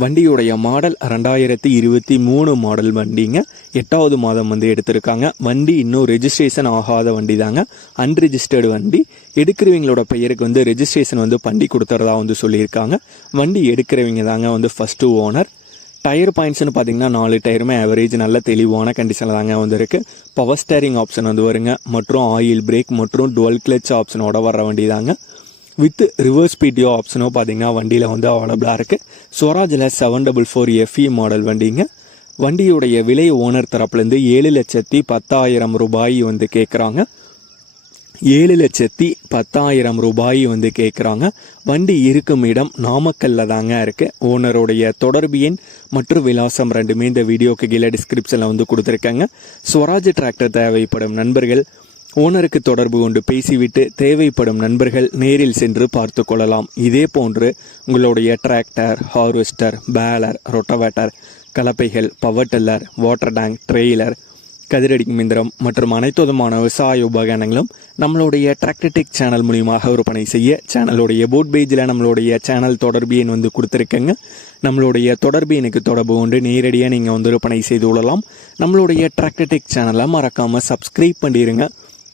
வண்டியுடைய மாடல் ரெண்டாயிரத்தி இருபத்தி மூணு மாடல் வண்டிங்க. எட்டாவது மாதம் வந்து எடுத்திருக்காங்க. வண்டி இன்னும் ரெஜிஸ்ட்ரேஷன் ஆகாத வண்டி தாங்க அன்ரிஜிஸ்டர்டு வண்டி. எடுக்கிறவங்களோட பெயருக்கு வந்து ரெஜிஸ்ட்ரேஷன் வந்து பண்ணி கொடுத்துறதா வந்து சொல்லியிருக்காங்க. வண்டி எடுக்கிறவங்க தாங்க வந்து ஃபஸ்ட்டு ஓனர் டயர் பாயிண்ட்ஸ்னு பார்த்தீங்கன்னா நாலு டயருமே ஆவரேஜ் நல்ல தெளிவான கண்டிஷனில் தாங்க வந்துருக்கு பவர் ஸ்டேரிங் ஆப்ஷன் வந்து வருங்க. மற்றும் ஆயில் பிரேக் மற்றும் டுவெல் கிளச் ஆப்ஷனோட வர வண்டி தாங்க வித் ரிவர்ஸ் பிடிஓ ஆப்ஷனும் பார்த்தீங்கன்னா வண்டியில் வந்து அவைலபிளாக இருக்குது ஸ்வராஜில் seven double four FE model வண்டிங்க. வண்டியுடைய விலை ஓனர் தரப்புலேருந்து ஏழு லட்சத்தி பத்தாயிரம் ரூபாய் வந்து கேட்குறாங்க ஏழு லட்சத்தி பத்தாயிரம் ரூபாய் வந்து கேட்குறாங்க வண்டி இருக்கும் இடம் நாமக்கல்ல தாங்க இருக்குது ஓனருடைய தொடர்பு எண் மற்றும் விலாசம் ரெண்டுமே இந்த வீடியோக்கு கீழே டிஸ்கிரிப்ஷனில் வந்து கொடுத்துருக்காங்க. ஸ்வராஜ் டிராக்டர் தேவைப்படும் நண்பர்கள் ஓனருக்கு தொடர்பு கொண்டு பேசிவிட்டு தேவைப்படும் நண்பர்கள் நேரில் சென்று பார்த்து கொள்ளலாம். இதே போன்று உங்களுடைய tractor harvester baler rotavator கலப்பைகள் power tiller water tank trailer கதிரடி மிந்திரம் மற்றும் அனைத்து விதமான விவசாய உபகரணங்களும் நம்மளுடைய டிராக்டர்டெக் சேனல் மூலியமாக விற்பனை செய்ய சேனலுடைய போட் பேஜில் நம்மளுடைய சேனல் தொடர்பு எண் வந்து கொடுத்துருக்கேங்க. நம்மளுடைய தொடர்பு எனக்கு தொடர்பு கொண்டு நேரடியாக நீங்கள் வந்து விற்பனை செய்து கொள்ளலாம். நம்மளுடைய டிராக்டர்டெக் சேனலை மறக்காமல் சப்ஸ்கிரைப் பண்ணிடுங்க